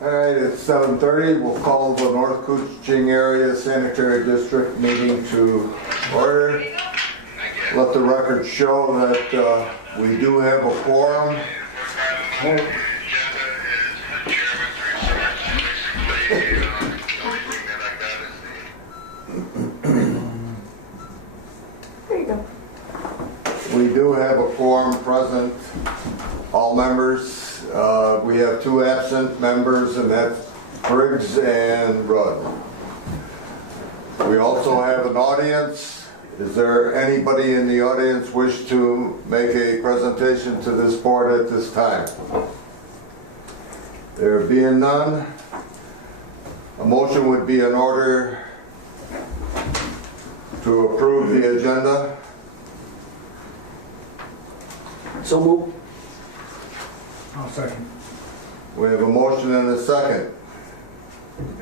All right, it's 7:30. We'll call the North Kuching Area Sanitary District meeting to order. Let the record show that we do have a quorum. There you go. We do have a quorum present, all members. We have two absent members, and that's Briggs and Rudd. We also have an audience. Is there anybody in the audience wish to make a presentation to this board at this time? There being none, a motion would be in order to approve the agenda. So move. I'll second. We have a motion and a second.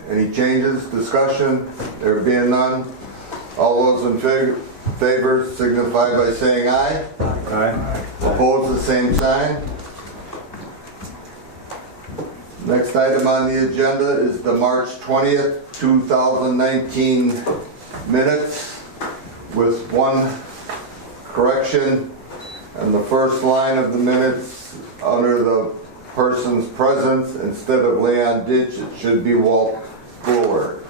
Any changes, discussion? There being none, all those in favor signify by saying aye. Aye. Opposed, the same sign. Next item on the agenda is the March 20th, 2019 minutes with one correction. And the first line of the minutes, under the person's presence, instead of Leon Ditch, it should be Walt Fuller.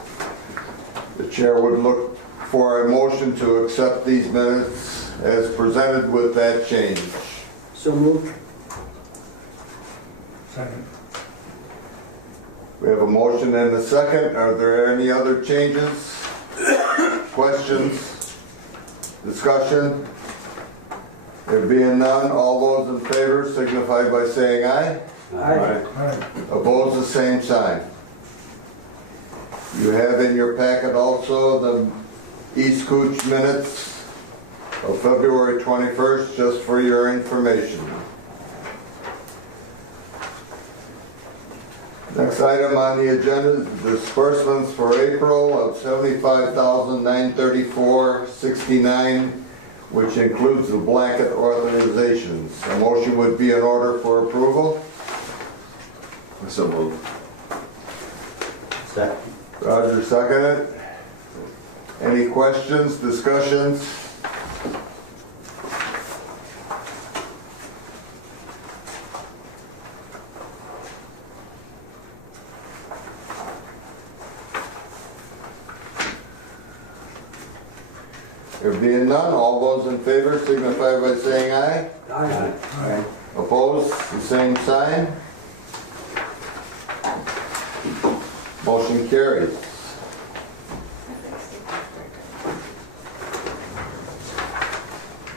The chair would look for a motion to accept these minutes as presented with that change. So move. Second. We have a motion and a second. Are there any other changes, questions, discussion? There being none, all those in favor signify by saying aye. Aye. Aye. Opposed, the same sign. You have in your packet also the East Cooch minutes of February 21st, just for your information. Next item on the agenda is disbursements for April of $75,934.69, which includes the blanket authorizations. A motion would be in order for approval. So moved. Second. Roger, seconded. Any questions, discussions? There being none, all those in favor signify by saying aye. Aye. Aye. Opposed, the same sign. Motion carries.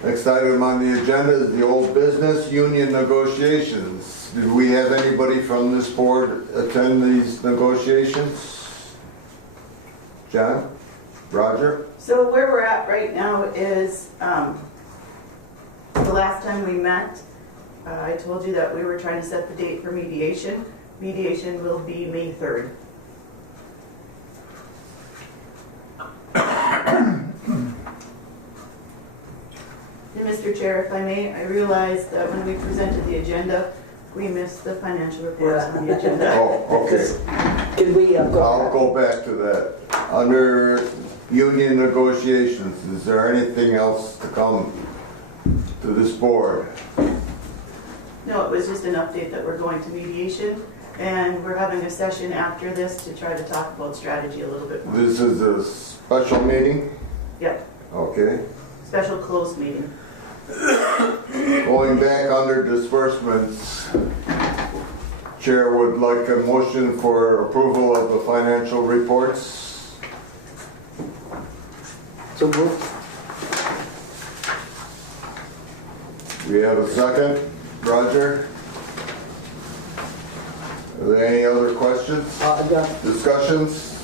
Next item on the agenda is the old business union negotiations. Did we have anybody from this board attend these negotiations? John? Roger? So where we're at right now is, the last time we met, I told you that we were trying to set the date for mediation. Mediation will be May 3rd. And Mr. Chair, if I may, I realized that when we presented the agenda, we missed the financial reports on the agenda. Oh, okay. Can we go? I'll go back to that. Under union negotiations, is there anything else to come to this board? No, it was just an update that we're going to mediation, and we're having a session after this to try to talk about strategy a little bit more. This is a special meeting? Yep, Okay. special closed meeting. Going back under disbursements, Chair would like a motion for approval of the financial reports. So move. We have a second. Roger? Are there any other questions, Yeah. discussions?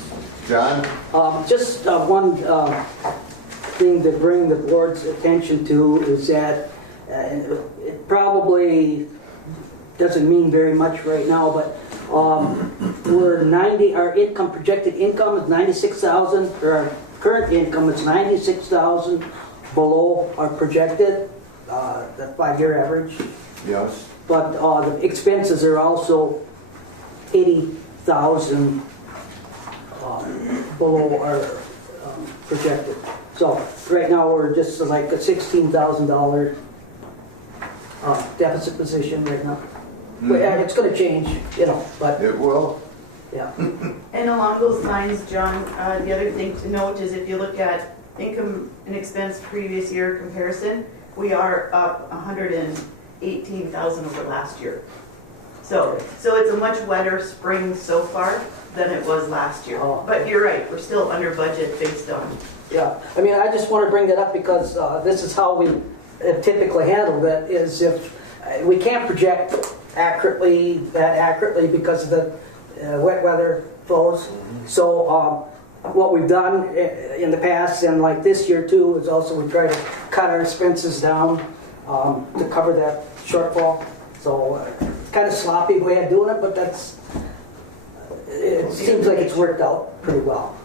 John? Just one thing to bring the board's attention to is that it probably doesn't mean very much right now, but we're 90, our income, projected income is 96,000, or our current income is 96,000 below our projected, the 5-year average. Yes. But the expenses are also $1,000 below our projected. So right now, we're just like a $16,000 deficit position right now. But it's going to change, but It will. yeah. And along those lines, John, the other thing to note is if you look at income and expense previous year comparison, we are up 118,000 over last year. So it's a much wetter spring so far than it was last year. Oh. But you're right, we're still under budget based on, Yeah, I mean, I just want to bring that up because this is how we have typically handled it, is if we can't project accurately because of the wet weather flows. So what we've done in the past, and like this year too, is also we try to cut our expenses down to cover that shortfall. So it's kind of sloppy way of doing it, but it seems like it's worked out pretty well.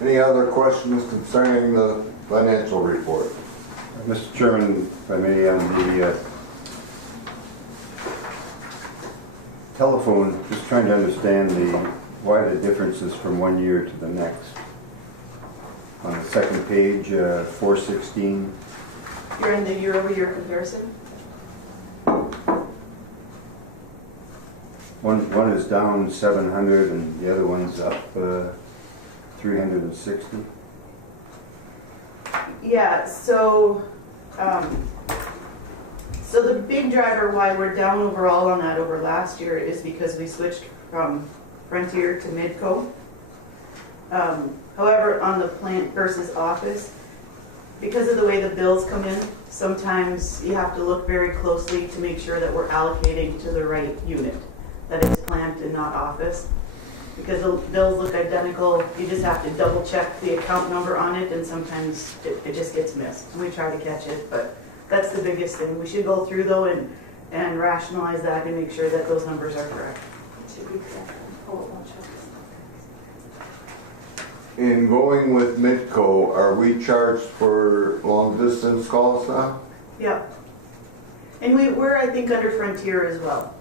Any other questions concerning the financial report? Mr. Chairman, if I may, on the telephone, just trying to understand why the differences from one year to the next. On the second page, 416, you're in the year-over-year comparison? one is down 700 and the other one's up 360. Yeah, so the big driver why we're down overall on that over last year is because we switched from Frontier to Midco. However, on the plant versus office, because of the way the bills come in, sometimes you have to look very closely to make sure that we're allocating to the right unit, that it's plant and not office. Because the bills look identical, you just have to double check the account number on it, and sometimes it just gets missed. And we try to catch it, but that's the biggest thing. We should go through though and rationalize that and make sure that those numbers are correct. In going with Midco, are we charged for long distance calls now? Yeah. And we're, I think, under Frontier as well.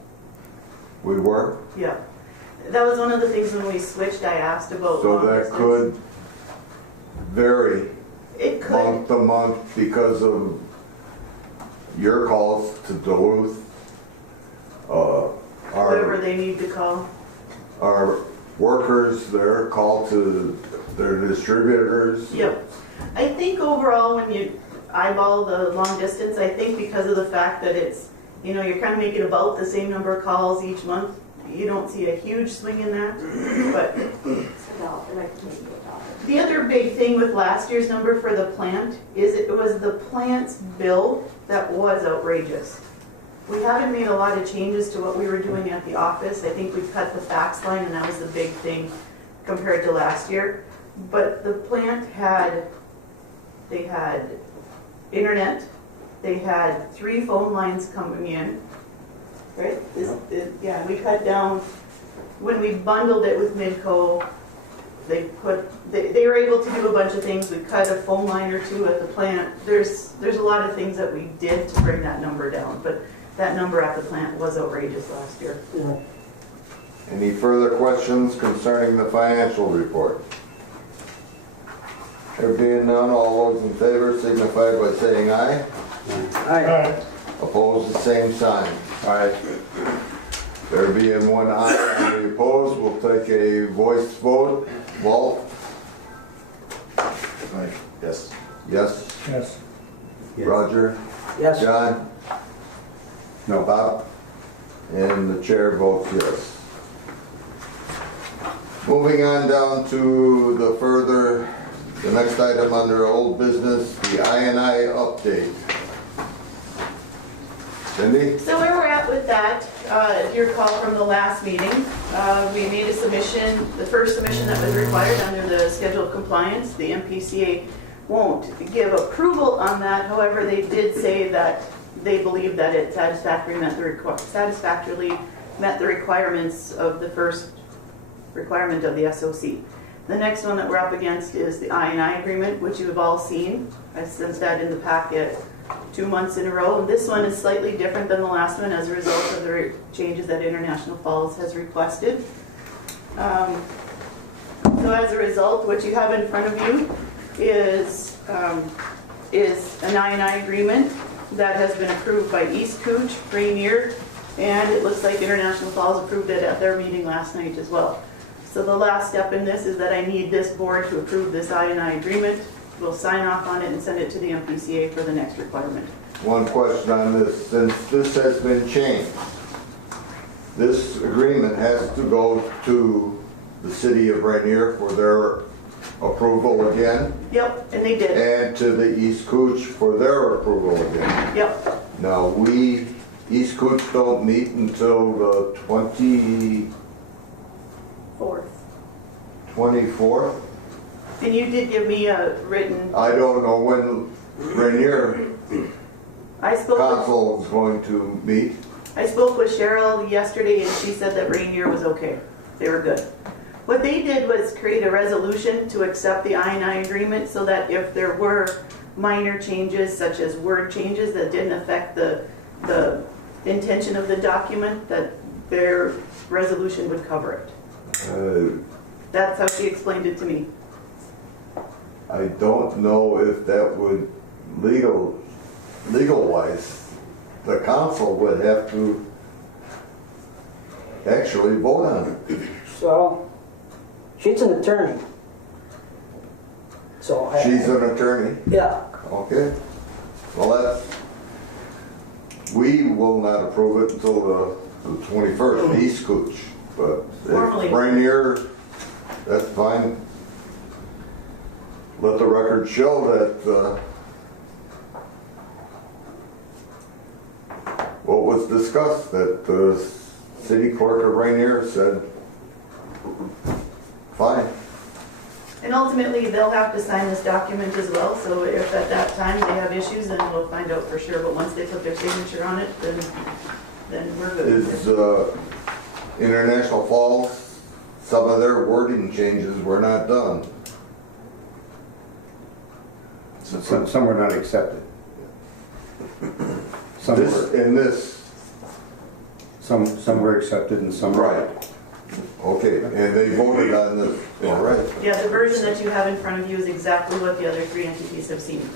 We were? Yeah. That was one of the things when we switched, I asked about So long that distance. could vary It could. month to month because of your calls to Duluth. Whoever they need to call. Our workers, their call to their distributors. Yep. I think overall, when you eyeball the long distance, I think because of the fact that it's, you're kind of making about the same number of calls each month, you don't see a huge swing in that. But the other big thing with last year's number for the plant is it was the plant's bill that was outrageous. We haven't made a lot of changes to what we were doing at the office. I think we cut the fax line, and that was the big thing compared to last year. But the plant had internet, they had 3 phone lines coming in, right? Yeah, we cut down, when we bundled it with Midco, they were able to do a bunch of things. We cut a phone line or 2 at the plant. There's a lot of things that we did to bring that number down, but that number at the plant was outrageous last year. Yeah. Any further questions concerning the financial report? There being none, all those in favor signify by saying aye. All right. Opposed, the same sign. Aye. There being one aye and the opposed, we'll take a voice vote. Walt? Aye. Yes. Yes. Yes. Roger? Yes. John? No. Bob? And the chair votes yes. Moving on down to the next item under old business, the I&I update. Cindy? So where we're at with that, if you recall from the last meeting, we made a submission, the first submission that was required under the schedule of compliance. The MPCA won't give approval on that. However, they did say that they believe that it satisfactorily met the requirements of the first requirement of the SOC. The next one that we're up against is the I&I agreement, which you have all seen. I sent that in the packet 2 months in a row. And this one is slightly different than the last one as a result of the changes that International Falls has requested. So as a result, what you have in front of you is an I&I agreement that has been approved by East Cooch, Rainier, and it looks like International Falls approved it at their meeting last night as well. So the last step in this is that I need this board to approve this I&I agreement. We'll sign off on it and send it to the MPCA for the next requirement. One question on this, since this has been changed, this agreement has to go to the city of Rainier for their approval again, Yep, and they did. and to the East Cooch for their approval again. Yep, Now, East Cooch don't meet until the 4th. 24th. And you did give me a written, I don't know when Rainier I spoke Council is going to meet. with Cheryl yesterday and she said that Rainier was okay. They were good. What they did was create a resolution to accept the I&I agreement so that if there were minor changes, such as word changes that didn't affect the intention of the document, that their resolution would cover it. That's how she explained it to me. I don't know if that would, legal-wise, the council would have to actually vote on it. So, she's an attorney. So. She's an attorney, Yeah, okay? Well, we will not approve it until the 21st, East Cooch. But Formally. if Rainier, that's fine. Let the record show that what was discussed, that the city clerk of Rainier said, fine. And ultimately, they'll have to sign this document as well, so if at that time they have issues, then we'll find out for sure. But once they put their signature on it, then we're good. Is International Falls, some of their wording changes were not done. Some were not accepted. Some This, were, in this, some were accepted and some were. right. Okay, and they voted on this, all right. Yeah, the version that you have in front of you is exactly what the other 3 entities have seen.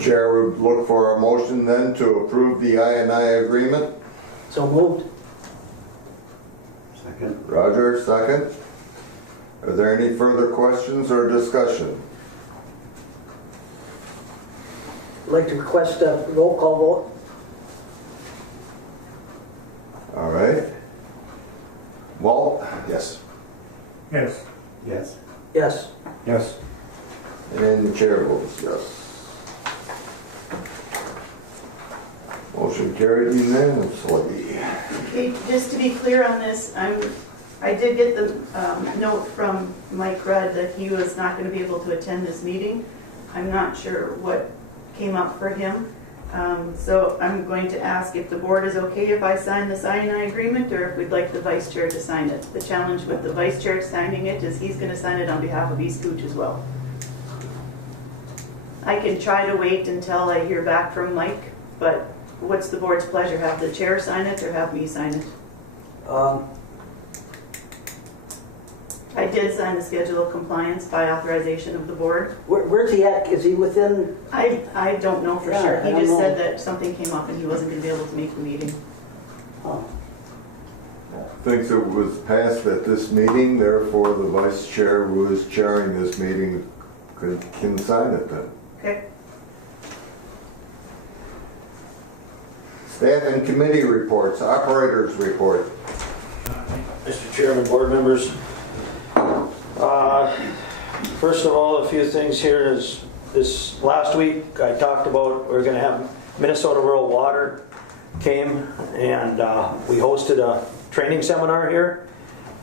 Chair would look for a motion then to approve the I&I agreement. so moved. Second. Roger, second. Are there any further questions or discussion? I'd like to request a roll call vote. All right. Walt? Yes. Yes. Yes. Yes. Yes. And the chair votes yes. Motion carried unanimously. Okay, just to be clear on this, I did get the note from Mike Rudd that he was not going to be able to attend this meeting. I'm not sure what came up for him. So I'm going to ask if the board is okay if I sign this I&I agreement or if we'd like the vice chair to sign it. The challenge with the vice chair signing it is he's going to sign it on behalf of East Cooch as well. I can try to wait until I hear back from Mike, but what's the board's pleasure? Have the chair sign it or have me sign it? I did sign the schedule of compliance by authorization of the board. Where's he at? Is he within? I don't know for Yeah, sure. I He don't just know. said that something came up and he wasn't going to be able to make the meeting. Oh, Thinks it was passed at this meeting, therefore the vice chair who is chairing this meeting can sign it then. Okay. Staff and committee reports, operators report. Mr. Chairman, board members. First of all, a few things here is this last week I talked about we're going to have Minnesota Rural Water came and we hosted a training seminar here,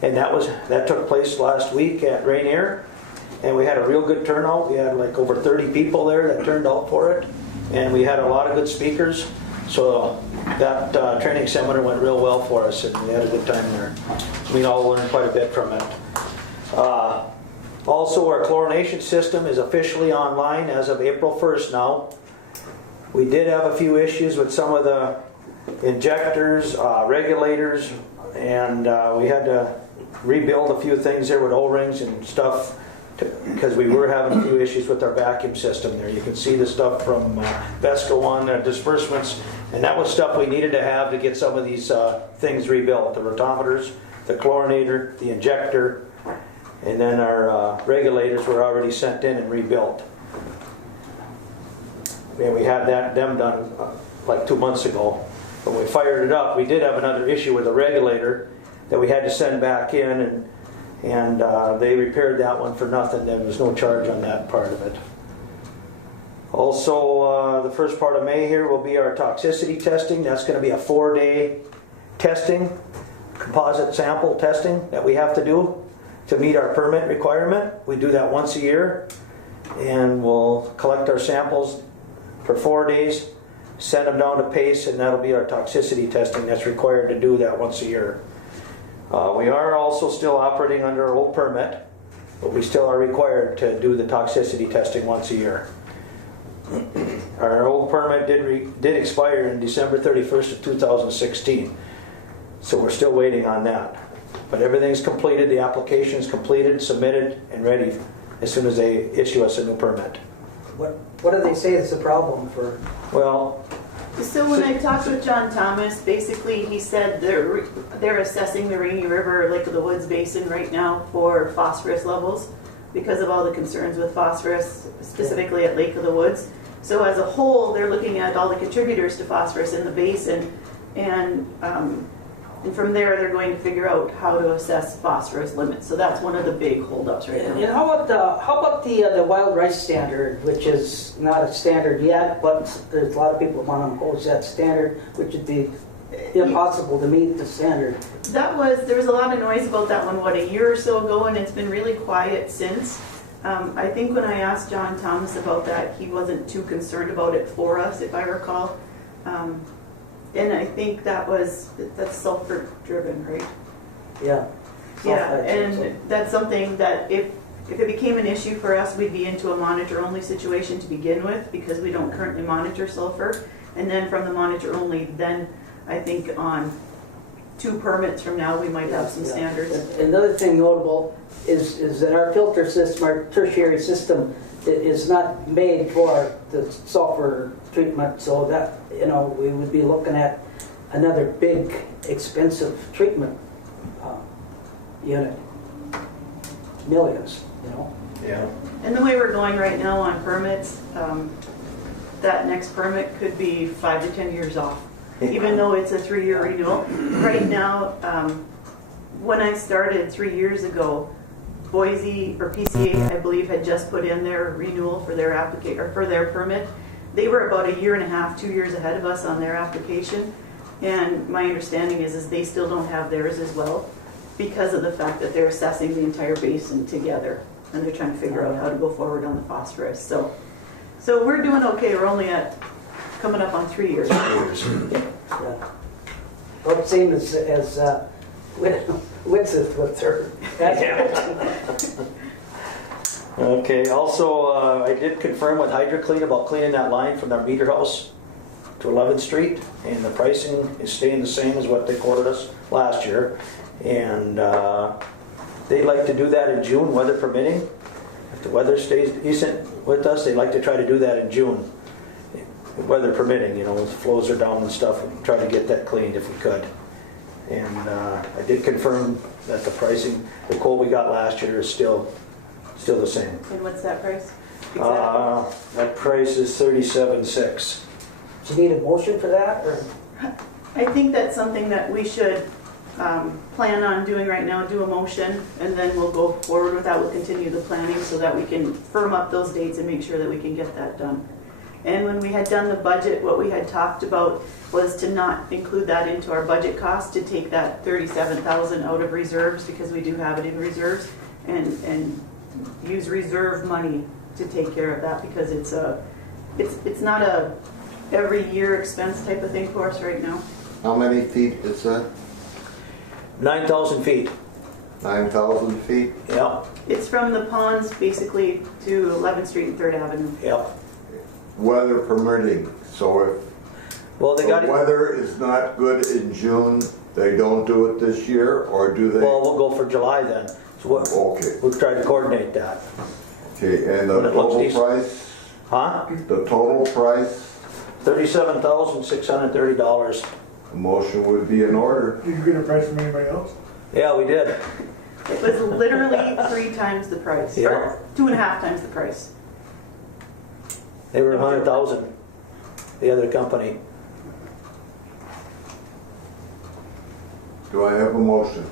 and that took place last week at Rainier, and we had a real good turnout. We had like over 30 people there that turned out for it, and we had a lot of good speakers. So that training seminar went real well for us, and we had a good time there. We all learned quite a bit from it. Also, our chlorination system is officially online as of April 1st now. We did have a few issues with some of the injectors, regulators, and we had to rebuild a few things there with O-rings and stuff because we were having a few issues with our vacuum system there. You can see the stuff from Vesco on the disbursements, and that was stuff we needed to have to get some of these things rebuilt. The rotometers, the chlorinator, the injector, and then our regulators were already sent in and rebuilt. And we had them done like 2 months ago. When we fired it up, we did have another issue with the regulator that we had to send back in, and they repaired that one for nothing. There was no charge on that part of it. Also, the first part of May here will be our toxicity testing. That's going to be a 4-day testing, composite sample testing that we have to do to meet our permit requirement. We do that once a year, and we'll collect our samples for 4 days, send them down to PACE, and that'll be our toxicity testing that's required to do that once a year. We are also still operating under our old permit, but we still are required to do the toxicity testing once a year. Our old permit did expire in December 31st of 2016, so we're still waiting on that. But everything's completed, the application's completed, submitted, and ready as soon as they issue us a new permit. What do they say is the problem for? Well, So when I talked with John Thomas, basically he said they're assessing the Rainy River, Lake of the Woods Basin right now for phosphorus levels because of all the concerns with phosphorus, specifically at Lake of the Woods. So as a whole, they're looking at all the contributors to phosphorus in the basin, and from there they're going to figure out how to assess phosphorus limits. So that's one of the big holdups right And now. how about the wild rice standard, which is not a standard yet, but there's a lot of people want to impose that standard, which would be impossible to meet the standard. There was a lot of noise about that one, a year or so ago, and it's been really quiet since. I think when I asked John Thomas about that, he wasn't too concerned about it for us, if I recall. And I think that's sulfur driven, right? Yeah. Yeah, and that's something that if it became an issue for us, we'd be into a monitor only situation to begin with, because we don't currently monitor sulfur. And then from the monitor only, then I think on 2 permits from now, we might have some standards. Another thing notable is that our filter system, our tertiary system, is not made for the sulfur treatment, so that, we would be looking at another big, expensive treatment unit. Millions, yeah. And the way we're going right now on permits, that next permit could be 5 to 10 years off, even though it's a 3-year renewal. Right now, when I started 3 years ago, Boise or PCA, I believe, had just put in their renewal for their for their permit. They were about 1.5 years, 2 years ahead of us on their application, and my understanding is they still don't have theirs as well, because of the fact that they're assessing the entire basin together, and they're trying to figure out how to go forward on the phosphorus. So we're doing okay. We're only coming up on 3 years. Yeah. Well, same as Winseth with her. Okay, also, I did confirm with HydroClean about cleaning that line from their meter house to 11th Street, and the pricing is staying the same as what they quoted us last year. And they'd like to do that in June, weather permitting. If the weather stays decent with us, they'd like to try to do that in June, weather permitting, as the flows are down and stuff, and try to get that cleaned if we could. And I did confirm that the pricing, the quote we got last year is still the same. And what's that price? Exactly. That price is $37,600. Do you need a motion for that, or? I think that's something that we should plan on doing right now, do a motion, and then we'll go forward with that. We'll continue the planning so that we can firm up those dates and make sure that we can get that done. And when we had done the budget, what we had talked about was to not include that into our budget cost, to take that $37,000 out of reserves, because we do have it in reserves, and use reserve money to take care of that, because it's not a every year expense type of thing for us right now. How many feet is that? 9,000 feet. 9,000 feet? Yep, It's from the ponds basically to 11th Street and 3rd Avenue. yep. weather permitting. So if Well, they the got it. weather is not good in June, they don't do it this year, or do they? Well, we'll go for July then. So Okay, we'll try to coordinate that. okay, and the But it looks total decent. price? Huh? The total price, $37,630. a motion would be in order. Did you get a price from anybody else? Yeah, we did. It was literally 3 times the price, Yeah. or 2.5 times the price. They were 100,000, the other company. Do I have a motion?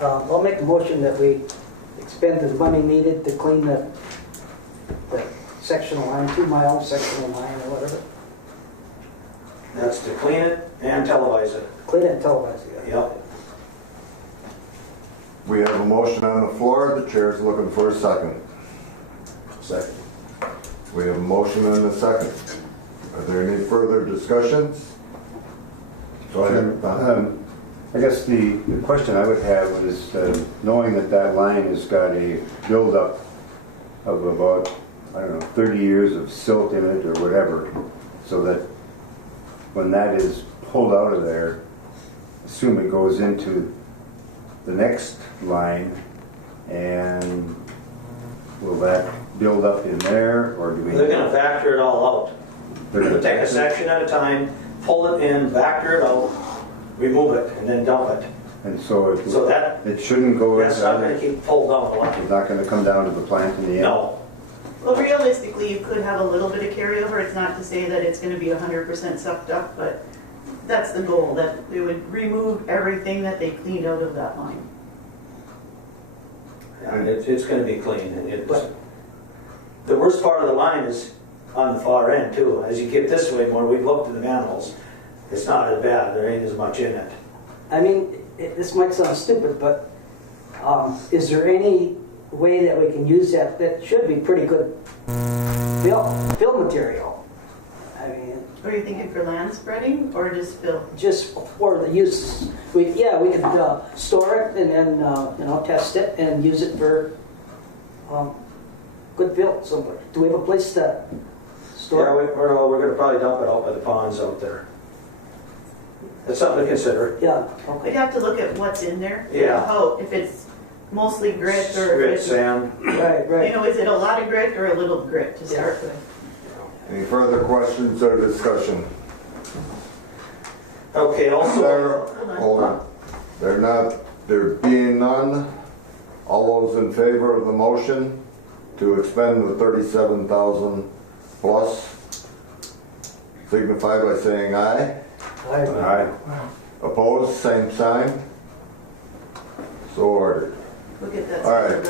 I'll make a motion that we expend the money needed to clean the sectional line, 2 mile sectional line or whatever. That's to clean it and televise it. Clean it and televise it. Yep. We have a motion on the floor, the chair's looking for a second. Second. We have a motion and a second. Are there any further discussions? Go ahead, Don. I guess the question I would have is, knowing that that line has got a buildup of about, I don't know, 30 years of silt in it or whatever, so that when that is pulled out of there, assume it goes into the next line, and will that build up in there, or do we? They're gonna factor it all out. They're gonna take a section at a time, pull it in, factor it out, remove it, and then dump it. And so So that, it shouldn't go, that's not gonna it's keep pulled down a lot. not gonna come down to the plant in the end? No. Well, realistically, you could have a little bit of carryover. It's not to say that it's gonna be 100% sucked up, but that's the goal, that they would remove everything that they cleaned out of that line. It's gonna be clean. The worst part of the line is on the far end too. As you get this way more, we've looked at the manholes. It's not as bad, there ain't as much in it. I mean, this might sound stupid, but is there any way that we can use that? That should be pretty good fill material. I mean, Are you thinking for land spreading or just fill? just for the use. We could store it and then test it and use it for good fill somewhere. Do we have a place to Yeah, store it? we're gonna probably dump it out by the ponds out there. That's something to consider. Yeah. We'd Okay. have to look at what's in there. Yeah. How, if it's mostly grit or Grit, if it's, sand. Right. Right. is it a lot of grit or a little grit to start with? Any further questions or discussion? Okay, also, There, hold on. There being none, all those in favor of the motion to expend the 37,000 plus, signify by saying aye. Aye. Opposed, same sign. So ordered. Look at that. All right.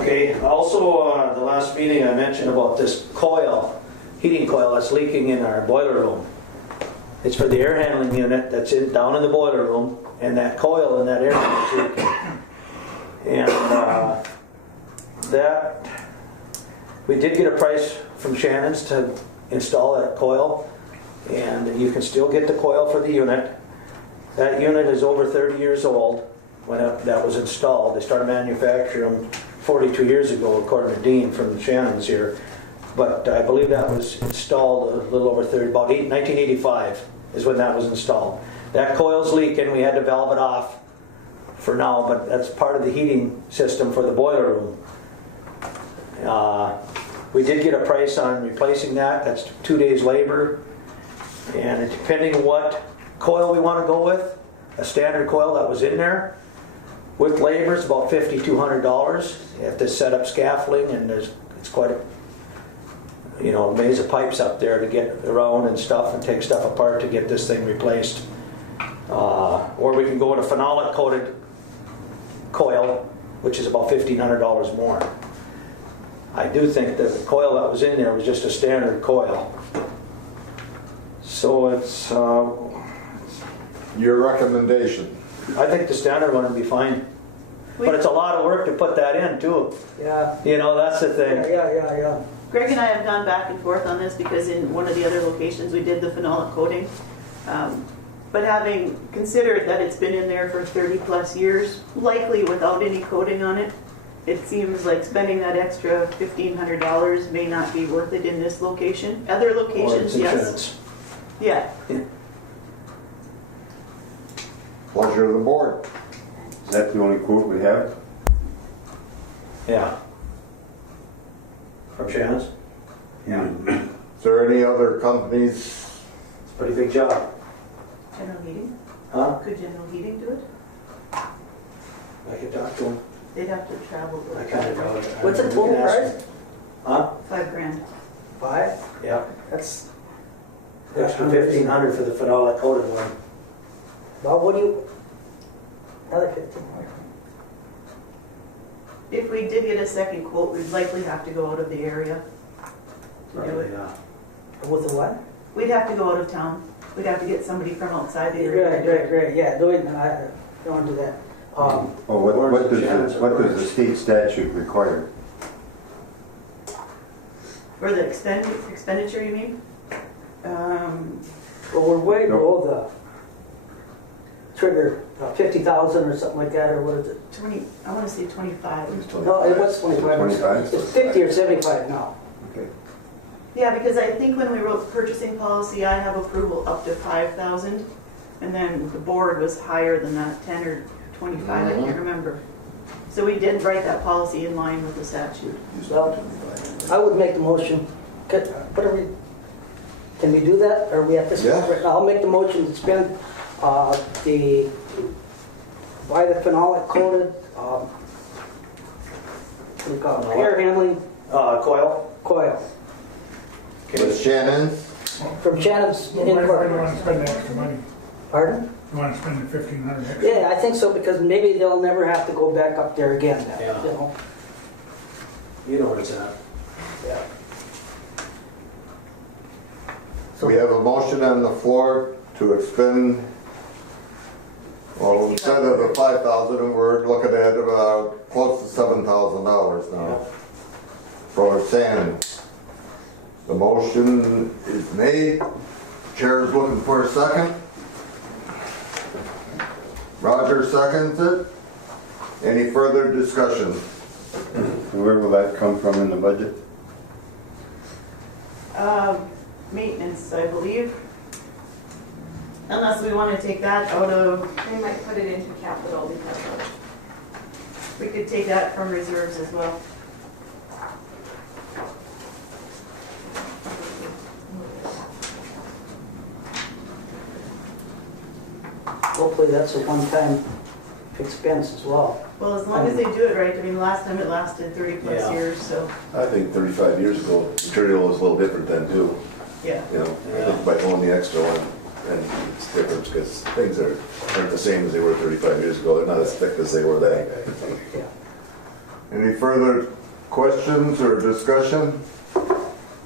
okay, also, the last meeting I mentioned about this coil, heating coil that's leaking in our boiler room. It's for the air handling unit that's down in the boiler room, and that coil in that area is leaking. And we did get a price from Shannon's to install that coil, and you can still get the coil for the unit. That unit is over 30 years old when that was installed. They started manufacturing them 42 years ago, according to Dean from Shannon's here. But I believe that was installed a little over 1985 is when that was installed. That coil's leaking, we had to valve it off for now, but that's part of the heating system for the boiler room. We did get a price on replacing that, that's 2 days labor. And depending on what coil we want to go with, a standard coil that was in there, with labor, it's about $5,200. You have to set up scaffolding, and it's quite a maze of pipes up there to get around and stuff and take stuff apart to get this thing replaced. Or we can go with a phenolic coated coil, which is about $1,500 more. I do think that the coil that was in there was just a standard coil. So it's, Your recommendation. I think the standard one would be fine. But it's a lot of work to put that in too. Yeah. That's the thing. Yeah. Greg and I have gone back and forth on this because in one of the other locations we did the phenolic coating. But having considered that it's been in there for 30 plus years, likely without any coating on it, it seems like spending that extra $1,500 may not be worth it in this location. Other Or it's locations, yes. insurance. Yeah, Pleasure of the board. Is that the only quote we have? Yeah. From Shannon's? Yeah. Is there any other companies? It's a pretty big job. General Heating. Huh? Could General Heating do it? I could talk to him. They'd have to travel. I kind of doubt it. What's the total We can ask price? him. Huh? $5,000. 5? Yeah. That's, Extra 1,500 for the phenolic coated one. well, what do you, another 15? If we did get a second quote, we'd likely have to go out of the area. To do it. Yeah. With the what? We'd have to go out of town. We'd have to get somebody from outside the area. to do it. Right, yeah, no, I don't want to do that. Oh, what does the state statute require? For the expenditure, you mean? Well, we're way below the trigger, 50,000 or something like that, or what is it? 20, I want to say 25. No, it was 25. 25? It's 50 or 75 now. Okay. Yeah, because I think when we wrote the purchasing policy, I have approval up to 5,000. And then the board was higher than that, 10 or 25, I can't remember. So we did write that policy in line with the statute. Well, I would make the motion. Can we do that, or we have to? Yeah. I'll make the motion to spend buy the phenolic coated, what do you call it, air handling Coil? coil With Shannon? from Shannon's Why do you Incorporated. want to spend the extra money? Pardon? You want to spend the 1,500 extra? Yeah, I think so, because maybe they'll never have to go back up there again then, Yeah. you know? You know where it's at. Yeah. We have a motion on the floor to expend, well, instead of the 5,000, we're looking at about close to $7,000 now for sand. The motion is made. Chair is looking for a second. Roger seconds it. Any further discussion? Where will that come from in the budget? Maintenance, I believe. Unless we want to take that out of, They might put it into capital because of, we could take that from reserves as well. Hopefully that's a one-time expense as well. Well, as long as they do it right, I mean, last time it lasted 30 plus Yeah. years, so, I think 35 years ago, material was a little different then too. yeah. You know, I think by owning the extra one, and it's different because things aren't the same as they were 35 years ago. They're not as thick as they were then. Yeah. Any further questions or discussion?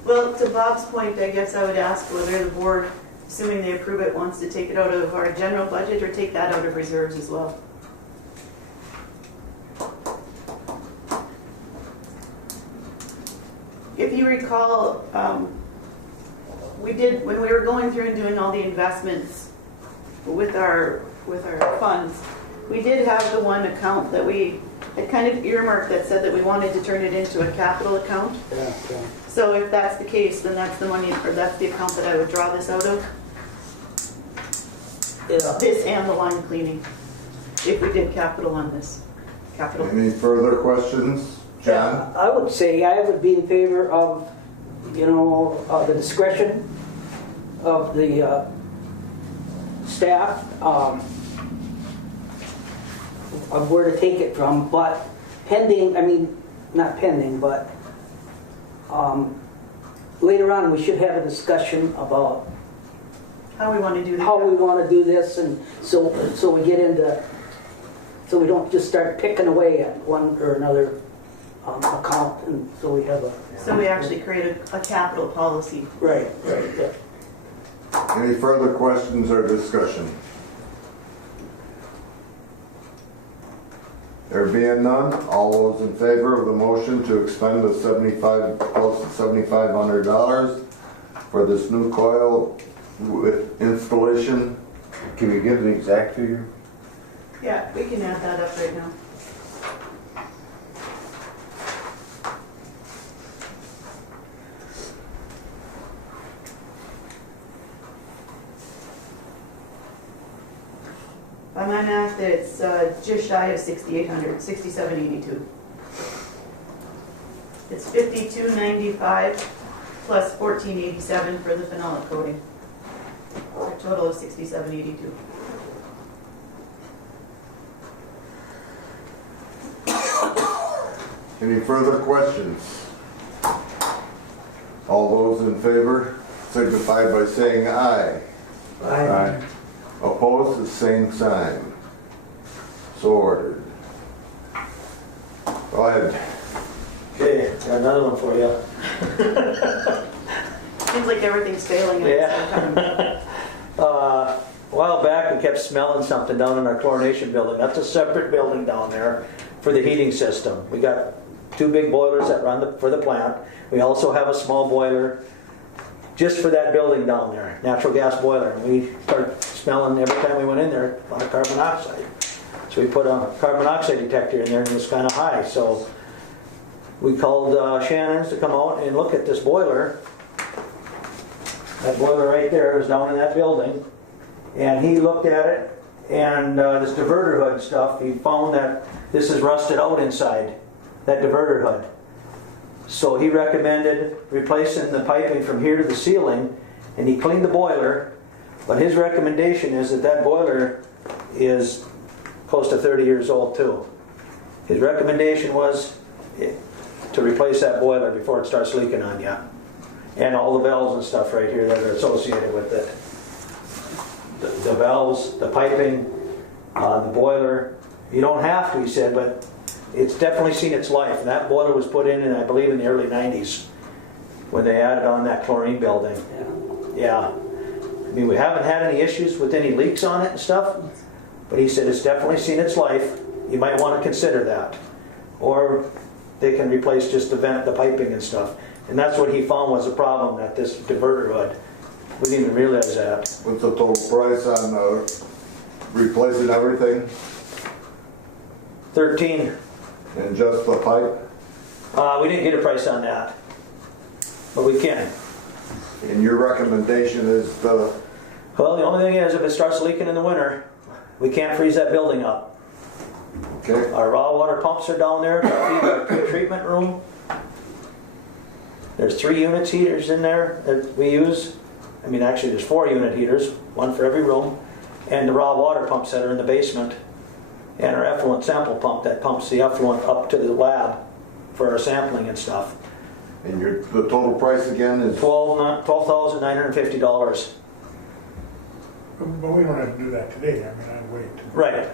Well, to Bob's point, I guess I would ask whether the board, assuming they approve it, wants to take it out of our general budget or take that out of reserves as well. If you recall, we did, when we were going through and doing all the investments with our funds, we did have the one account that we had kind of earmarked that said that we wanted to turn it into a capital account. Yeah. So if that's the case, then that's the money, or that's the account that I would draw this out of, Yeah. this and the line cleaning, if we did capital on this, capital. Any further questions? John? I would say I would be in favor of, you know, the discretion of the staff of where to take it from, but pending, I mean, not pending, but later on, we should have a discussion about How we want to do how we that. want to do this, and so we get into, so we don't just start picking away at one or another account, and so we have a. So we actually created a capital policy. Right, yeah. Any further questions or discussion? There being none, all those in favor of the motion to expend the close to $7,500 for this new coil with installation? Can we give the exact figure? Yeah, we can add that up right now. By my math, it's just shy of 6,800, 6,782. It's 5,295 plus 1487 for the phenolic coating. For a total of 6,782. Any further questions? All those in favor signify by saying aye. Aye. Opposed, the same sign. So ordered. Go ahead. Okay, got another one for you. Seems like everything's failing at the same time. A while back, we kept smelling something down in our chlorination building. That's a separate building down there for the heating system. We got 2 big boilers that run for the plant. We also have a small boiler just for that building down there, natural gas boiler. And we started smelling every time we went in there a lot of carbon monoxide. So we put a carbon monoxide detector in there and it was kind of high. So we called Shannon's to come out and look at this boiler. That boiler right there is down in that building. And he looked at it, and this diverter hood stuff, he found that this is rusted out inside, that diverter hood. So he recommended replacing the piping from here to the ceiling, and he cleaned the boiler. But his recommendation is that that boiler is close to 30 years old too. His recommendation was to replace that boiler before it starts leaking on you. And all the valves and stuff right here that are associated with it. The valves, the piping, the boiler. You don't have to, he said, but it's definitely seen its life. And that boiler was put in I believe, in the early 90s when they added on that chlorine building. Yeah. I mean, we haven't had any issues with any leaks on it and stuff, but he said it's definitely seen its life. You might want to consider that. Or they can replace just the vent, the piping and stuff. And that's what he found was a problem, that this diverter hood. We didn't even realize that. What's the total price on replacing everything 13. and just the pipe? We didn't get a price on that, but we can. And your recommendation is the, Well, the only thing is, if it starts leaking in the winter, we can't freeze that building up. okay, Our raw water pumps are down there to feed our treatment room. There's 3 units heaters in there that we use. I mean, actually, there's 4 unit heaters, one for every room, and the raw water pumps that are in the basement, and our effluent sample pump that pumps the effluent up to the lab for our sampling and stuff. and the total price again is? $12,950. But we don't have to do that today, I mean, I'd wait. Right.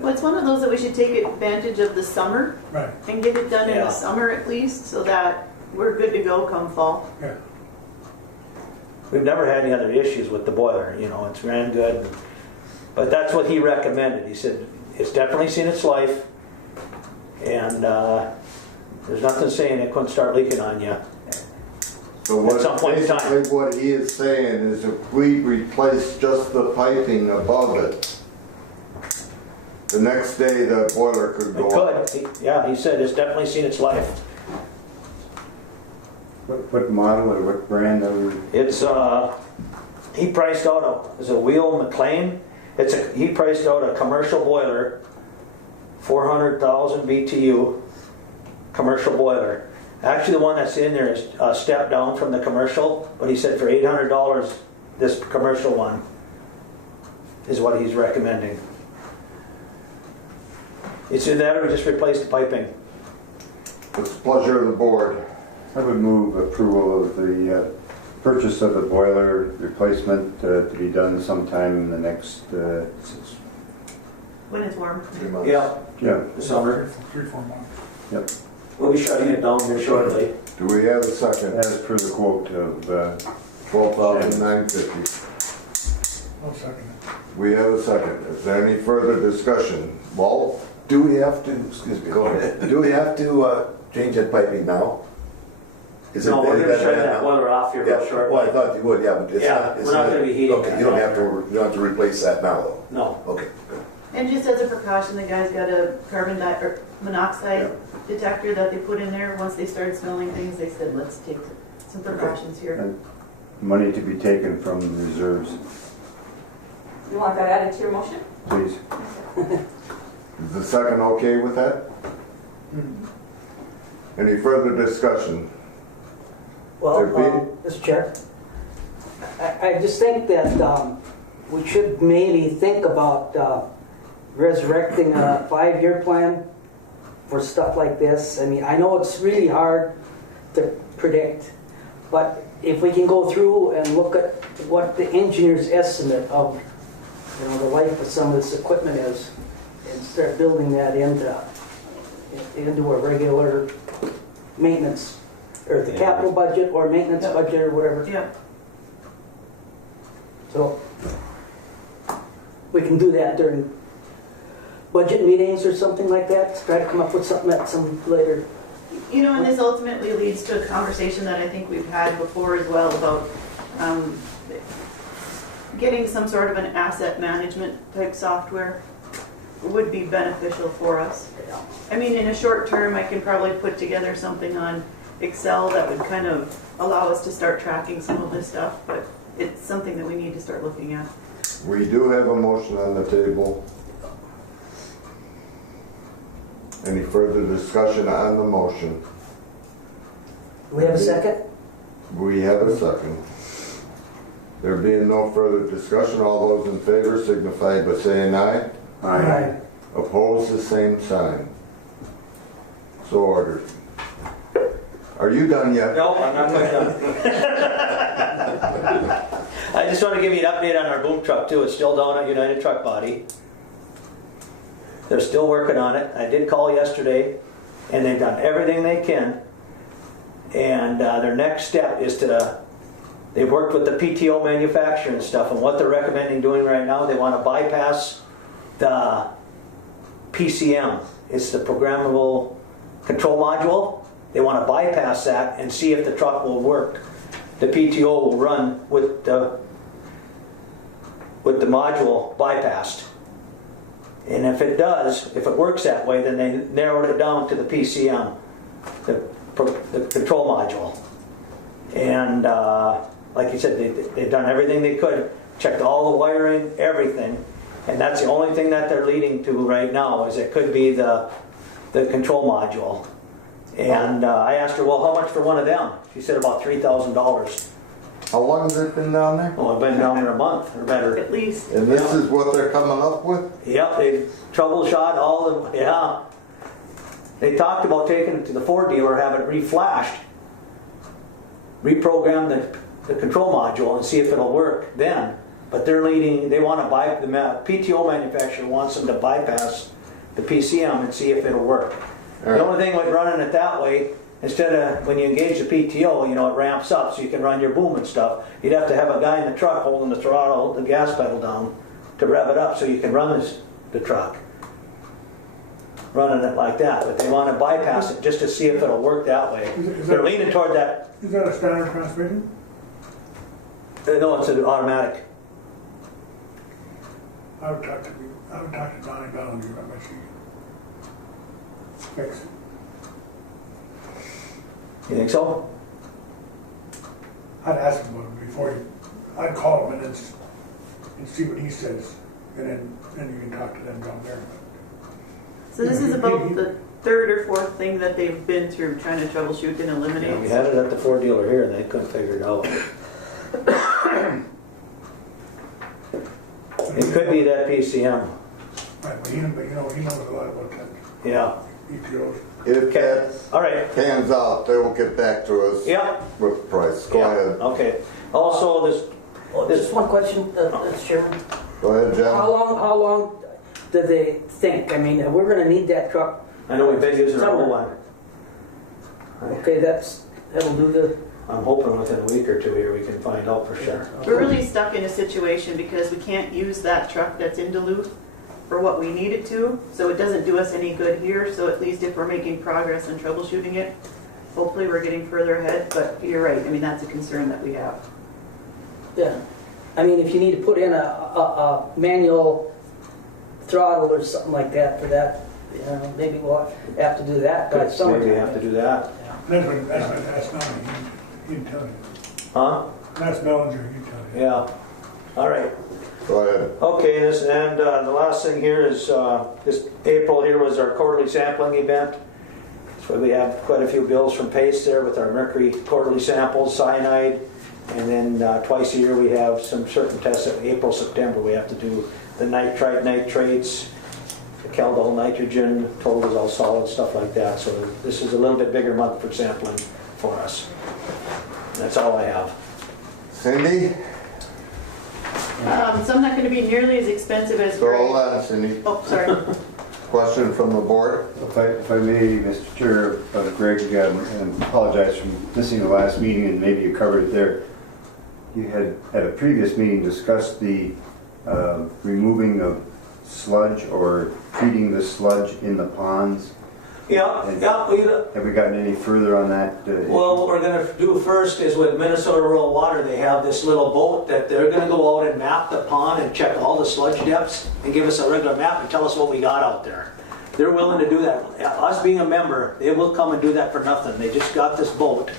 Well, it's one of those that we should take advantage of the summer Right, and get it done in Yeah. the summer at least, so that we're good to go come fall. yeah. We've never had any other issues with the boiler, you know, it's ran good. But that's what he recommended. He said, it's definitely seen its life, and there's nothing saying it couldn't start leaking on you. So what, At some point in time. basically what he is saying is if we replace just the piping above it, the next day the boiler could It go up. could, yeah, he said it's definitely seen its life. What model or what brand are we? It's, he priced out a Wheel McLean. He priced out a commercial boiler, 400,000 BTU, commercial boiler. Actually, the one that's in there is a step down from the commercial, but he said for $800, this commercial one is what he's recommending. It's in that or we just replace the piping. It's the pleasure of the board. I would move approval of the purchase of the boiler replacement to be done sometime in the next, When it's warm. 3 months. Yeah, yeah, the summer. 3-4 months. yep, We'll be shutting it down here shortly. Do we have a second? as per the quote of, $12,950. I'll second it. We have a second. Is there any further discussion? Walt? Do we have to, excuse me, Go ahead. do we have to change that piping now? Is No, we're gonna shut bad that now? boiler off here Yeah, real shortly. well, I thought you would, yeah, but it's Yeah, not. it's we're not gonna be heating Okay, that you don't now. have to, you don't have to replace that now, though? No. Okay, good. And just as a precaution, the guys got a monoxide detector that they put in there. Once they started smelling things, they said, let's take some precautions here. and money to be taken from reserves. You want that added to your motion? please. Is the second okay with that? Any further discussion? Well, There be- Mr. Chair, I just think that we should maybe think about resurrecting a 5-year plan for stuff like this. I mean, I know it's really hard to predict, but if we can go through and look at what the engineer's estimate of, you know, the life of some of this equipment is, and start building that into a regular maintenance, or the capital budget, or maintenance Yep. budget, or whatever. Yeah. So we can do that during budget meetings or something like that, try to come up with something at some later. You know, and this ultimately leads to a conversation that I think we've had before as well about getting some sort of an asset management type software would be beneficial for us. I mean, in a short term, I can probably put together something on Excel that would kind of allow us to start tracking some of this stuff, but it's something that we need to start looking at. We do have a motion on the table. Any further discussion on the motion? Do we have a second? We have a second. There being no further discussion, all those in favor signify by saying aye. Aye. Opposed, the same sign. So ordered. Are you done yet? No, I'm not quite done. I just want to give you an update on our boom truck too. It's still down at United Truck Body. They're still working on it. I did call yesterday, and they've done everything they can. And their next step is they've worked with the PTO manufacturer and stuff, and what they're recommending doing right now, they want to bypass the PCM. It's the programmable control module. They want to bypass that and see if the truck will work. The PTO will run with the module bypassed. And if it does, if it works that way, then they narrowed it down to the PCM, the control module. And like you said, they've done everything they could, checked all the wiring, everything. And that's the only thing that they're leading to right now, is it could be the control module. And I asked her, well, how much for one of them? She said about $3,000. How long has it been down there? Well, I've been down there a month or better. At least. And this is what they're coming up with? Yep, they troubleshot all the, yeah. They talked about taking it to the Ford dealer, have it reflashed, reprogram the control module and see if it'll work then. But they're leading, they want to the PTO manufacturer wants them to bypass the PCM and see if it'll work. The only thing with running it that way, instead of when you engage the PTO, you know, it ramps up so you can run your boom and stuff. You'd have to have a guy in the truck holding the throttle, the gas pedal down to rev it up so you can run the truck. Running it like that, but they want to bypass it just to see if it'll work that way. They're leaning toward that. Is that a standard transmission? No, it's an automatic. I would talk to Donnie Bellinger about my sheet. Fix it. You think so? I'd ask him about it before I'd call him and see what he says, and then you can talk to them down there. So this is about the third or fourth thing that they've been through trying to troubleshoot and eliminate. Yeah, we had it at the Ford dealer here and they couldn't figure it out. It could be that PCM. Right, but he knows a lot about that. Yeah. EPOs. If Okay. that All right. pans out, they will get back to us Yeah. with the price. Go Yeah. ahead. Okay. Also, Just one question, Mr. Chairman. Go ahead, Jen. How long do they think? I mean, we're gonna need that truck. I know we've been using our old one. Okay, that'll do the, I'm hoping within a week or two here we can find out for sure. We're really stuck in a situation because we can't use that truck that's in Duluth for what we need it to, so it doesn't do us any good here. So at least if we're making progress in troubleshooting it, hopefully we're getting further ahead. But you're right, I mean, that's a concern that we have. yeah. I mean, if you need to put in a manual throttle or something like that for that, you know, maybe we'll have to do that by summertime. Maybe we have to do that. That's Bellinger, he can tell you. Huh? That's Bellinger, he can tell you. Yeah. All right. Go ahead. Okay, and the last thing here is, this April here was our quarterly sampling event. So we have quite a few bills from Pace there with our mercury quarterly samples, cyanide, and then twice a year we have some certain tests in April, September. We have to do the nitrite, nitrates, the Caldol nitrogen, total dissolved solid, stuff like that. So this is a little bit bigger month for sampling for us. That's all I have. Cindy? So I'm not going to be nearly as expensive as So hold Greg. on, Cindy. Oh, sorry. Question from the board? If I may, Mr. Chair, Greg, and apologize for missing the last meeting, and maybe you covered it there. You had, at a previous meeting, discussed the removing of sludge or treating the sludge in the ponds. Yeah. Have we gotten any further on that? Well, what we're going to do first is with Minnesota Rural Water, they have this little boat that they're going to go out and map the pond and check all the sludge depths and give us a regular map and tell us what we got out there. They're willing to do that. Us being a member, they will come and do that for nothing. They just got this boat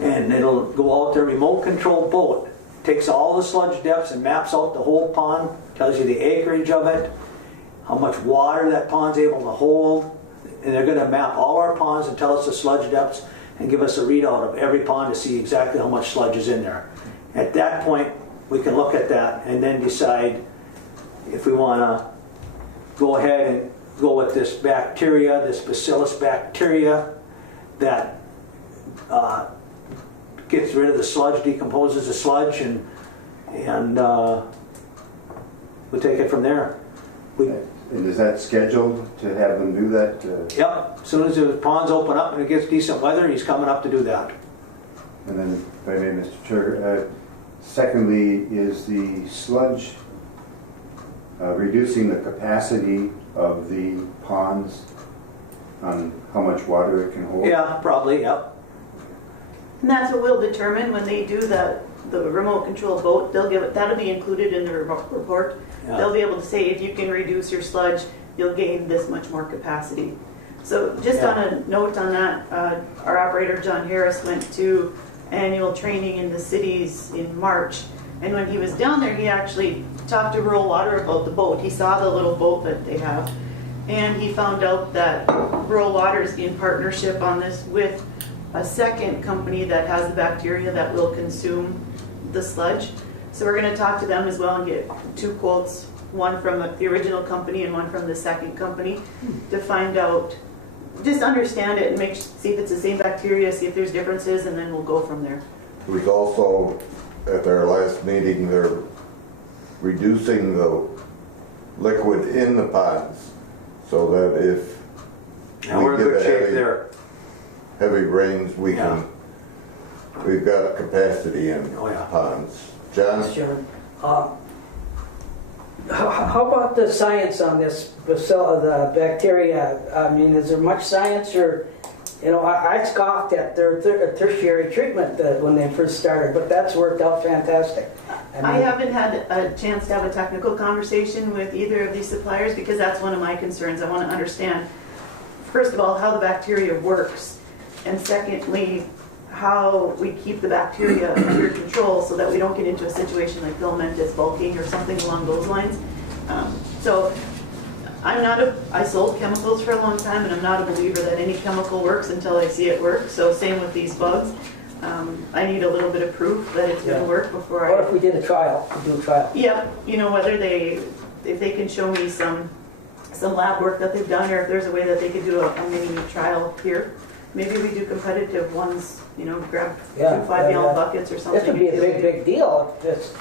and it'll go out there, remote control boat, takes all the sludge depths and maps out the whole pond, tells you the acreage of it, how much water that pond's able to hold. And they're going to map all our ponds and tell us the sludge depths and give us a readout of every pond to see exactly how much sludge is in there. At that point, we can look at that and then decide if we want to go ahead and go with this bacteria, this bacillus bacteria that gets rid of the sludge, decomposes the sludge, and we'll take it from there. And is that scheduled to have them do that? Yep, as soon as the ponds open up and it gets decent weather, he's coming up to do that. And then, if I may, Mr. Chair, secondly, is the sludge reducing the capacity of the ponds on how much water it can hold? Yeah, probably, yep. And that's what we'll determine when they do the remote control boat. They'll give it, that'll be included in the report. Yeah. They'll be able to say if you can reduce your sludge, you'll gain this much more capacity. So just on a note on that, our operator John Harris went to annual training in the cities in March. And when he was down there, he actually talked to Rural Water about the boat. He saw the little boat that they have. And he found out that Rural Water is in partnership on this with a second company that has the bacteria that will consume the sludge. So we're going to talk to them as well and get 2 quotes, one from the original company and one from the second company, to find out, just understand it and see if it's the same bacteria, see if there's differences, and then we'll go from there. It was also, at their last meeting, they're reducing the liquid in the ponds so that if Now we're in good shape there. heavy rains, we've got capacity in Oh, yeah. ponds. John? Mr. Chairman, how about the science on this the bacteria? I mean, is there much science, or, you know, I scoffed at their tertiary treatment when they first started, but that's worked out fantastic. I haven't had a chance to have a technical conversation with either of these suppliers because that's one of my concerns. I want to understand, first of all, how the bacteria works, and secondly, how we keep the bacteria under control so that we don't get into a situation like filamentous bulking or something along those lines. So I sold chemicals for a long time, and I'm not a believer that any chemical works until I see it work. So same with these bugs. I need a little bit of proof that it's going to work before Or if we did a trial, do a trial. Yeah, you know, if they can show me some lab work that they've done, or if there's a way that they could do a mini trial here. Maybe we do competitive ones, you know, grab 2 5-gallon buckets or something. This would be a big deal if this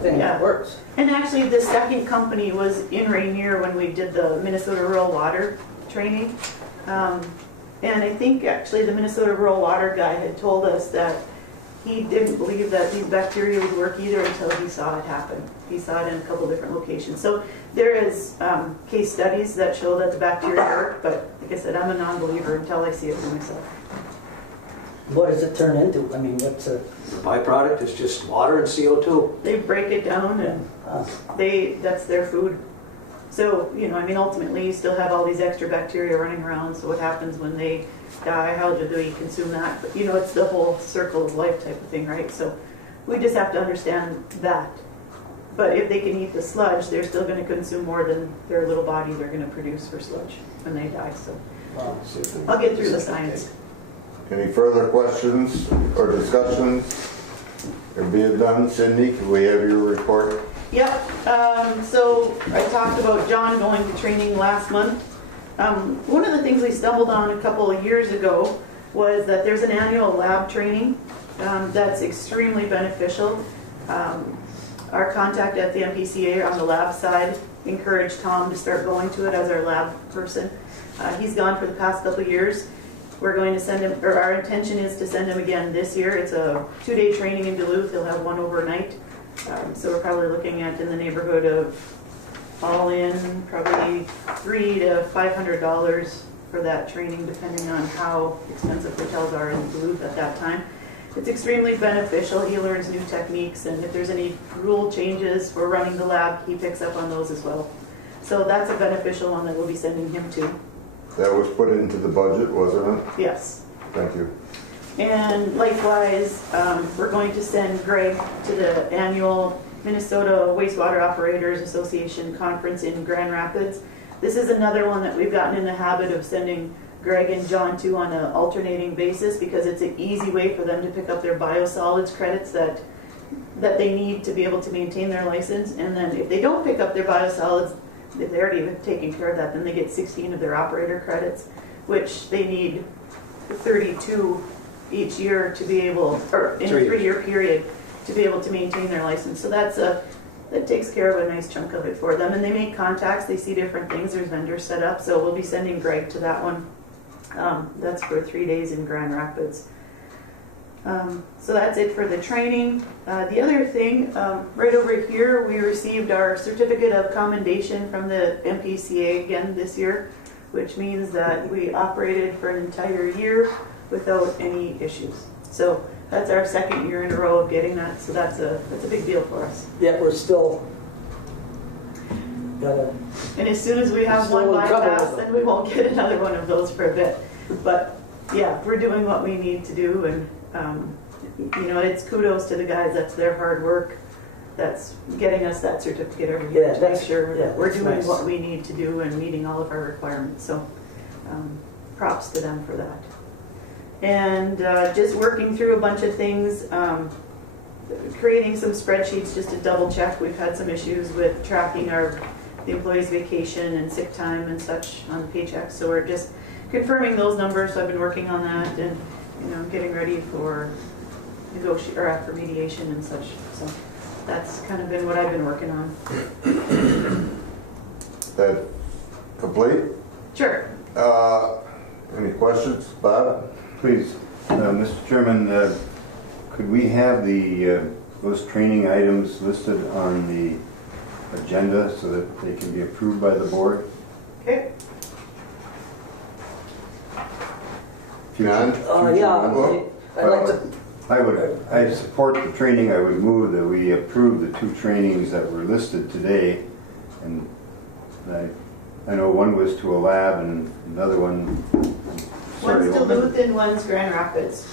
thing works. And actually, the second company was in Rainier when we did the Minnesota Rural Water training. And I think actually the Minnesota Rural Water guy had told us that he didn't believe that these bacteria would work either until he saw it happen. He saw it in a couple different locations. So there is case studies that show that the bacteria work, but like I said, I'm a non-believer until I see it for myself. What does it turn into? I mean, what's a... The byproduct is just water and CO2. They break it down and that's their food. So, you know, I mean, ultimately you still have all these extra bacteria running around, so what happens when they die, how do they consume that? But, you know, it's the whole circle of life type of thing, right? So we just have to understand that. But if they can eat the sludge, they're still gonna consume more than their little bodies are gonna produce for sludge when they die, so. I'll get through the science. Any further questions or discussions? It being done, Cindy, can we have your report? Yep, so I talked about John going to training last month. One of the things we stumbled on a couple of years ago was that there's an annual lab training that's extremely beneficial. Our contact at the MPCA on the lab side encouraged Tom to start going to it as our lab person. He's gone for the past couple of years. We're going to send him, or our intention is to send him again this year. It's a 2-day training in Duluth. He'll have one overnight. So we're probably looking at in the neighborhood of all in probably $300 to $500 for that training, depending on how expensive hotels are in Duluth at that time. It's extremely beneficial. He learns new techniques, and if there's any rule changes for running the lab, he picks up on those as well. So that's a beneficial one that we'll be sending him to. That was put into the budget, wasn't it? Yes. Thank you. And likewise, we're going to send Greg to the annual Minnesota Wastewater Operators Association conference in Grand Rapids. This is another one that we've gotten in the habit of sending Greg and John to on an alternating basis because it's an easy way for them to pick up their biosolids credits that they need to be able to maintain their license. And then if they don't pick up their biosolids, if they already have taken care of that, then they get 16 of their operator credits, which they need 32 each year to be able, or in a 3-year period, to be able to maintain their license. So that takes care of a nice chunk of it for them. And they make contacts, they see different things, there's vendors set up, so we'll be sending Greg to that one. That's for 3 days in Grand Rapids. So that's it for the training. The other thing, right over here, we received our certificate of commendation from the MPCA again this year, which means that we operated for an entire year without any issues. So that's our 2nd year in a row of getting that, so that's a big deal for us. Yet we're still gotta, And as soon as we have Still one in trouble bypass, with them. then we won't get another one of those for a bit. But yeah, we're doing what we need to do, and you know, it's kudos to the guys. That's their hard work. That's getting us that certificate every year Yeah, to make that's- sure yeah, that we're that's doing nice. what we need to do and meeting all of our requirements. So props to them for that. And just working through a bunch of things, creating some spreadsheets just to double check. We've had some issues with tracking the employees' vacation and sick time and such on the paychecks. So we're just confirming those numbers. So I've been working on that and, you know, getting ready for for mediation and such. So that's kind of been what I've been working on. That complete? Sure. Any questions, Bob? Please, Mr. Chairman, could we have those training items listed on the agenda so that they can be approved by the board? Okay. John? yeah, I'd like to, I support the training. I would move that we approve the 2 trainings that were listed today. And I know one was to a lab and another one. sorry, One's Duluth and one's Grand Rapids.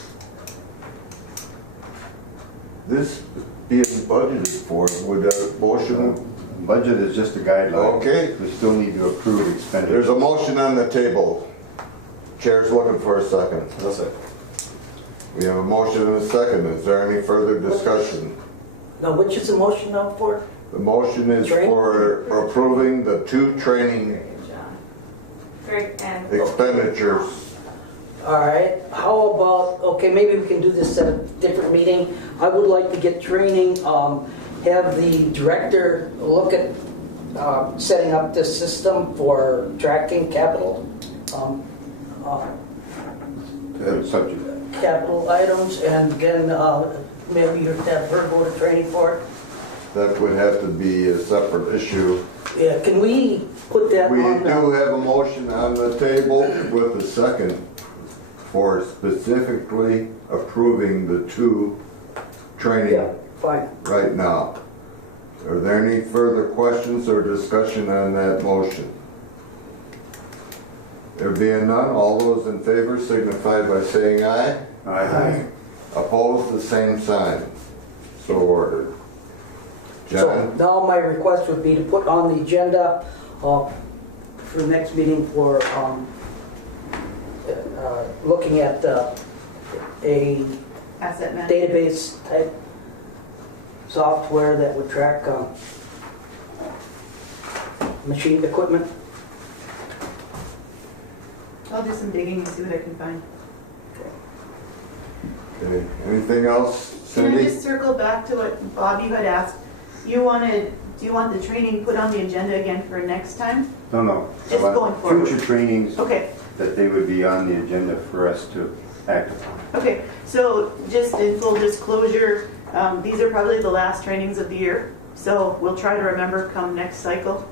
This being budgeted for, would a motion, Budget is just a guideline. Okay. We still need to approve there's expenditures. a motion on the table. Chair's looking for a second. I'll say. We have a motion and a second. Is there any further discussion? now which is the motion now for? The motion is Training? for approving the 2 training Greg and John. Greg and. expenditures. All right, how about, okay, maybe we can do this at a different meeting. I would like to get training, have the director look at setting up this system for tracking capital, Subject. capital items, and then maybe you have her go to training for it. That would have to be a separate issue. Yeah, can we put that We on? do have a motion on the table with a second for specifically approving the 2 Yeah, training fine. right now. Are there any further questions or discussion on that motion? There being none, all those in favor signify by saying aye. Aye. Opposed, the same sign. So ordered. So John? now my request would be to put on the agenda for the next meeting for looking at a Asset management. database type software that would track machine equipment. I'll do some digging and see what I can find. Okay. Anything else, Can I Cindy? just circle back to what Bob, you had asked? Do you want the training put on the agenda again for next time? No. Just going forward. Future trainings, Okay, that they would be on the agenda for us to act upon. okay. So just in full disclosure, these are probably the last trainings of the year. So we'll try to remember come next cycle.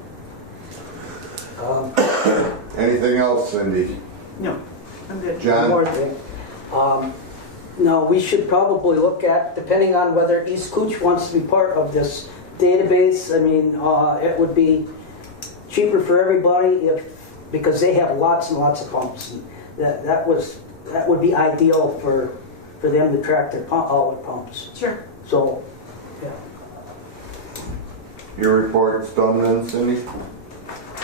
Anything else, Cindy? No, I'm good. One John? more thing. No, we should probably look at, depending on whether East Cooch wants to be part of this database, I mean, it would be cheaper for everybody because they have lots and lots of pumps. And that would be ideal for them to track all their pumps. Sure. So, yeah. Your report's done then, Cindy?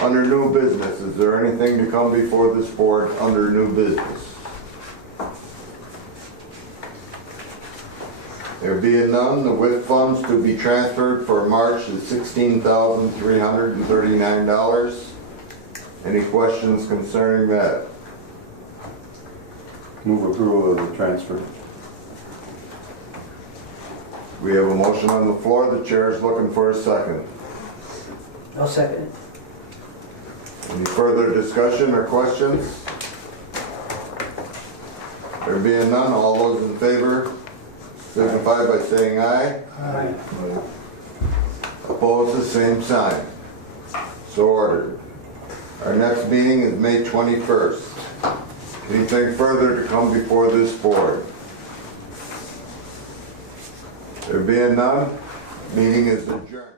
Under new business, is there anything to come before this board under new business? There being none, the WIF funds to be transferred for March is $16,339. Any questions concerning that? Move approval of the transfer. We have a motion on the floor. The chair is looking for a second. I'll second it. Any further discussion or questions? There being none, all those in favor signify by saying aye. Aye. Opposed, the same sign. So ordered. Our next meeting is May 21st. Anything further to come before this board? There being none, meeting is adjourned.